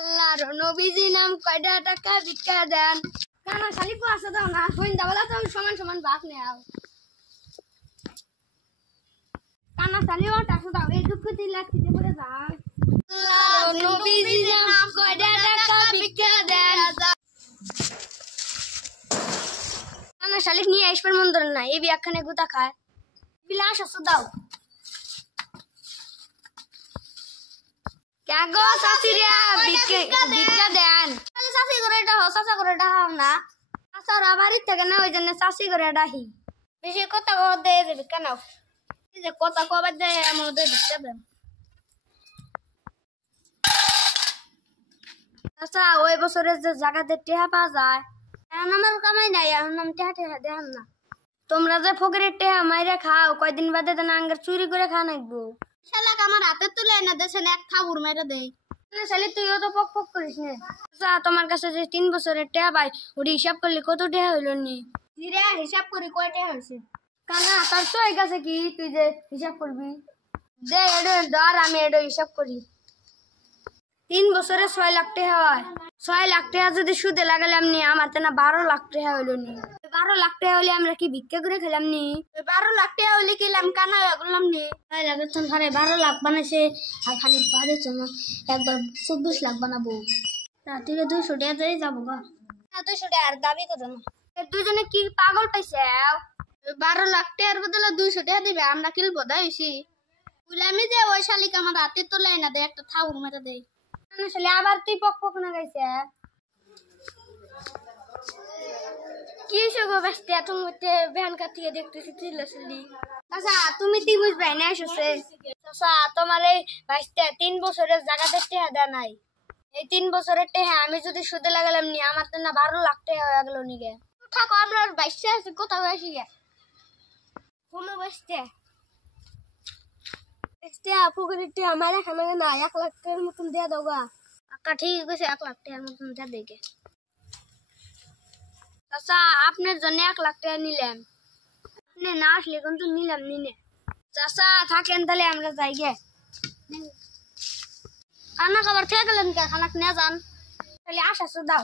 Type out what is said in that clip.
আল্লাহর নবীজি নাম কয়টা টাকা ভিক্ষা দেন কানা শালি কো আছে দাও না সন্ধ্যাবেলা তো সমান সমান ভাত নেও কানা শালি ওটা আছে দাও এই দুঃখ দিন লাগতে পড়ে যাও আল্লাহর নবীজি নাম কয়টা টাকা ভিক্ষা দেন কানা শালি নিয়ে আসবার মন ধরে না এই বিয়াখানে গুতা খায় বিলাস আছে দাও क्या गो सासिरिया बिक्का देन তাহলে সাসি করে এটা হ সাসা করে এটা হাও না আসার আমারই থেকে না ওই জন্য সাসি করে এটা হি বেশি কথা কো দে দে বিক্কা নাও এই যে কথা কবে দে আমাদের বিক্কা দেন আচ্ছা ওই বছরে যে জায়গাতে টেহা পাওয়া যায় এখন আমার কামাই নাই এখন আমি টেহা টেহা দেন না তোমরা যে ফকিরের টেহা মাইরে খাও কয়দিন বাদে তো আঙ্গার চুরি করে খা নাকবো শালা আমার হাতে তুলে এনে দেছেন এক থাবুর মেরে দেই না শালি তুইও তো পক পক করিস না আচ্ছা তোমার কাছে যে 3 বছরের টেহা ভাই ওটি হিসাব করলি কত টেহা হইল নি রে হিসাব করি কয় টেহা হইছে কানা তোর তো এই কাছে কি তুই যে হিসাব করবি দে এডো ধর আমি এডো হিসাব করি 3 বছরে 6 লাখ টাকা হয় 6 লাখ টাকা যদি সুদে লাগালাম নি আমার তো না 12 লাখ টাকা হইল নি 12 লাখ টাকা হলে আমরা কি ভিক্ষা করে খেলাম নি 12 লাখ টাকা হলে কিলাম কানা করলাম নি তাই লাগে তো ঘরে 12 লাখ বানাইছে আর খালি বাড়ি চলো একবার 24 লাখ বানাবো রাতে 200 টাকা দিয়ে যাবো গা না 200 টাকা আর দাবি করো না দুজনে কি পাগল পাইছে 12 লাখ টাকার বদলে 200 টাকা দিবে আমরা কিলবো দাইছি বুলামি যে ওই শালিকা আমার রাতে তো লাই না দে একটা থাউর মেরে দেই আসলে আবার তুই পক পক না গাইছে কি সব বসতে তুমি ভ্যান কাটিয়ে দেখতেছি চিল্লাছিলি আচ্ছা তুমি কি বুঝবে না এসেছে আচ্ছা তোমার এই বাইশটা 3 বছরের জায়গাতে টেহা দেয় নাই এই 3 বছরের টেহা আমি যদি সুদে লাগালাম নি আমার তো না 12 লাখ টাকা হয়ে গেল নিগে থাকো আমরা 22 আছে কোথাও আসি গে কোনো বসতে este আপুকে আমার এখানে না 1 লাখ টাকার মতন দেয়া দাও গা আকা ঠিক আছে 1 লাখ টাকার মতন দেয়া দেগে আচ্ছা আপনার জন্য 1 লাখ টাকা নিলাম আপনি না আসলে কিন্তু নিলাম নিনে চাচা থাকেন তাহলে আমরা যাই গে কানা খাবার খেয়ে গেলেন কে খানাক নিয়ে যান তাহলে আসাছো দাও